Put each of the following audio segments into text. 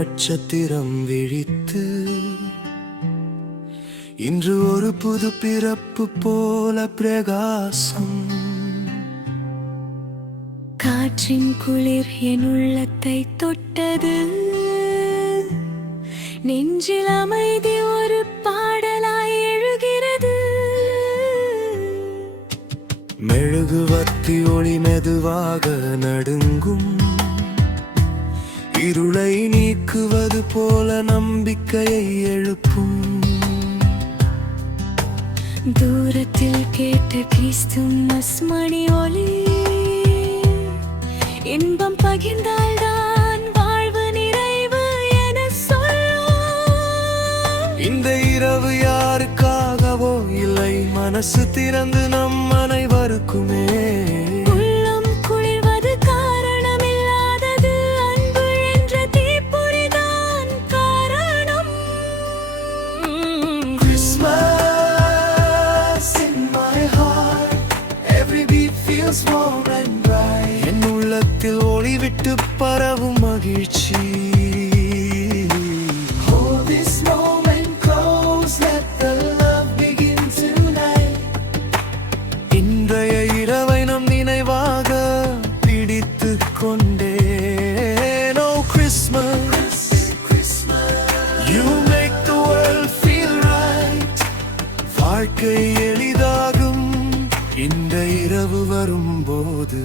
நட்சத்திரம் விழித்து இன்று ஒரு புது பிறப்பு போல பிரகாசம். காற்றின் குளிர் என் உள்ளத்தை தொட்டது, நெஞ்சில் அமைதி ஒரு பாடலாய் எழுகிறது. மெழுகுவர்த்தி ஒளி மெதுவாக நடுங்கும், இருளை நீக்குவது போல நம்பிக்கையை எழுப்பும். தூரத்தில் கேட்ட கிறிஸ்துமஸ் மணி ஒலி, இன்பம் பகிர்ந்தால்தான் வாழ்வு நிறைவு என சொல்லும். இந்த இரவு யாருக்காகவோ இல்லை, மனசு திறந்து நம் அனைவருக்குமே. உள்ளம் குளிர்வது காரணமில்லாதது, அன்பு என்ற தீப்பொறிதான் காரணம். Christmas in my heart, every beat feels warm and bright. என் உள்ளத்தில் ஒளி விட்டு பரவும் மகிழ்ச்சி. Hold this moment close, let the love begin tonight. இன்றைய இரவை நம் நினைவாக பிடித்துக் கொண்டேன். Oh Christmas, you make the world feel right. வாழ்க்கை எளிதாகும் இந்த இரவு வரும்போது.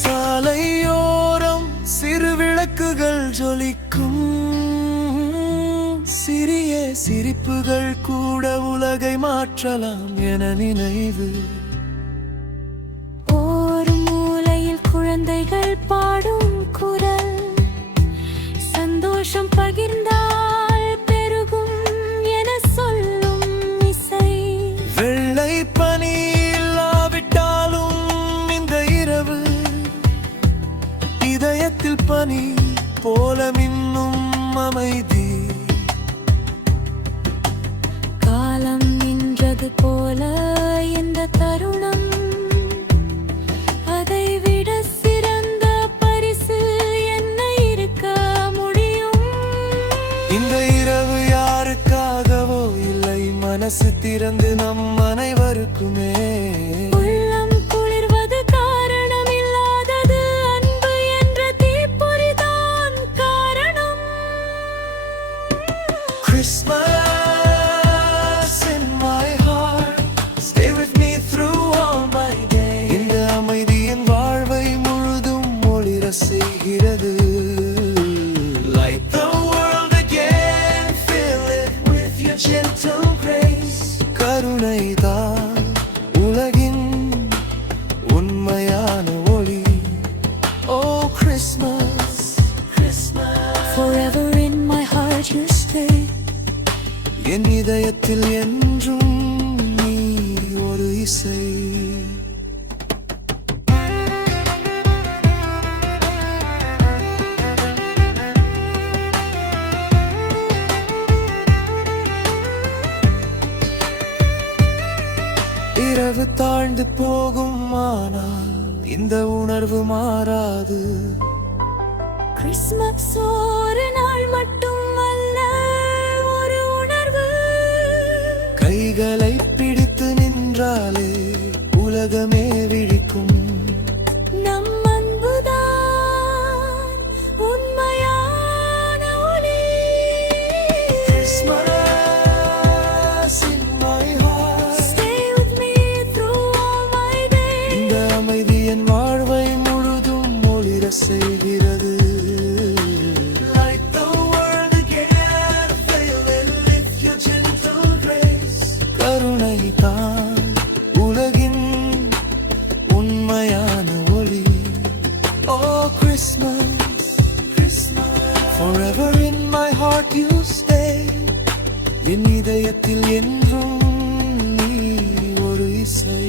சாலையோரம் சிறு விளக்குகள் ஜொலிக்கும், சிறிய சிரிப்புகள் கூட உலகை மாற்றலாம் என நினைவு. ஒரு மூலையில் குழந்தைகள் பாடும் குரல், சந்தோஷம் பகிர்ந்தால் பெருகும் என சொல்லும் இசை. வெள்ளை பனி இல்லாவிட்டாலும் இந்த இரவு இதயத்தில் பனி போல மின்னும் அமைதி. காலம் நின்றது போல எந்த தருணம், அதை விட சிறந்த பரிசு என்ன இருக்க முடியும். இந்த இரவு யாருக்காகவோ இல்லை, மனசு திறந்து நம் அனைவருக்குமே. உள்ளம் குளிர்வது காரணமில்லாதது, அன்பு என்ற தீப்பொறிதான் காரணம். Christmas in my heart, stay with me through all my days. இந்த அமைதி என் வாழ்வை முழுதும் ஒளிர செய்கிறது. Light the world again, fill it with your gentle grace. கருணைதான் உலகின் உண்மையான ஒளி. Oh Christmas, Forever in my heart you stay. என் இதயத்தில் என்றும் நீ ஒரு இசை. இரவு தாழ்ந்து போகும், ஆனால் இந்த உணர்வு மாறாது. கிறிஸ்மஸ் ஒரு நாள் மட்டும் அல்ல, ஒரு உணர்வு. கைகளை பிடித்து நின்றாலே உலகமே விழிக்கும். நம் அன்புதான் உண்மையான ஒளி. Christmas in my heart, Stay with me through all my days. இந்த அமைதி என் வாழ்வை முழுதும் ஒளிர செய்கிறது. Light the world again, fill it with your gentle grace. கருணை தான் உலகின் உண்மையான ஒளி. Oh Christmas, forever in my heart you stay. என் இதயத்தில் என்றும் நீ ஒரு இசை.